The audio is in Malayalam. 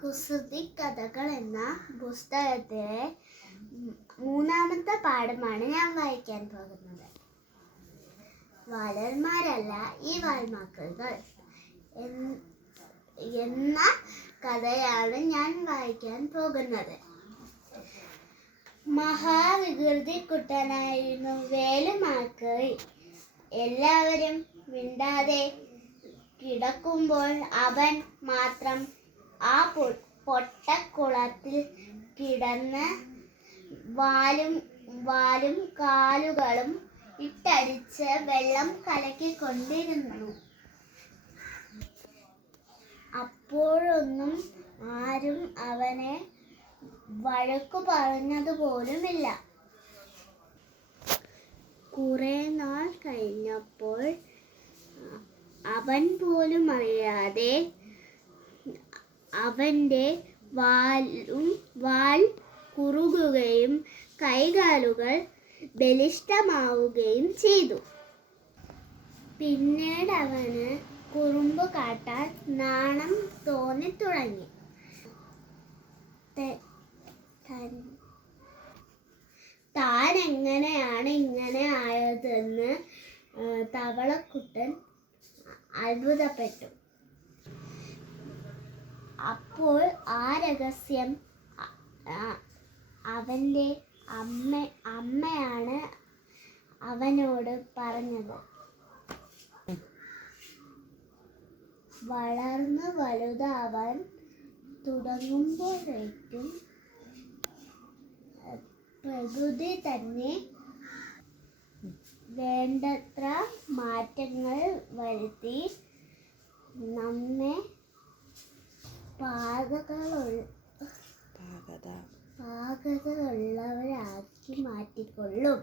കുസൃതി കഥകൾ എന്ന പുസ്തകത്തിലെ മൂന്നാമത്തെ പാഠമാണ് ഞാൻ വായിക്കാൻ പോകുന്നത്. വാലന്മാരല്ല ഈ വാൽമക്കൾ എന്ന കഥയാണ് ഞാൻ വായിക്കാൻ പോകുന്നത്. മഹാവികൃതി കുട്ടനായിരുന്നു വേലുമാക്കൾ. എല്ലാവരും മിണ്ടാതെ കിടക്കുമ്പോൾ അവൻ മാത്രം ആ പൊട്ടക്കുളത്തിൽ കിടന്ന് വാലും കാലുകളും ഇട്ടടിച്ച് വെള്ളം കലക്കിക്കൊണ്ടിരുന്നു. അപ്പോഴൊന്നും ആരും അവനെ വഴക്കു പറഞ്ഞതുപോലുമില്ല. കുറെ നാൾ കഴിഞ്ഞപ്പോൾ അവൻ പോലും അറിയാതെ അവൻ്റെ വാൽ കുറുകുകയും കൈകാലുകൾ ബലിഷ്ഠമാവുകയും ചെയ്തു. പിന്നീട് അവന് കുറുമ്പ് കാട്ടാൻ നാണം തോന്നിത്തുടങ്ങി. താൻ എങ്ങനെയാണ് ഇങ്ങനെ ആയതെന്ന് തവളക്കുട്ടൻ അത്ഭുതപ്പെട്ടു. അപ്പോൾ ആ രഹസ്യം അവൻ്റെ അമ്മയാണ് അവനോട് പറഞ്ഞത്. വളർന്ന് വലുതാവാൻ തുടങ്ങുമ്പോഴേക്കും പ്രകൃതി തന്നെ വേണ്ടത്ര മാറ്റങ്ങൾ വരുത്തി നമ്മെ പാകതയുള്ളവരാക്കി മാറ്റിക്കൊള്ളും.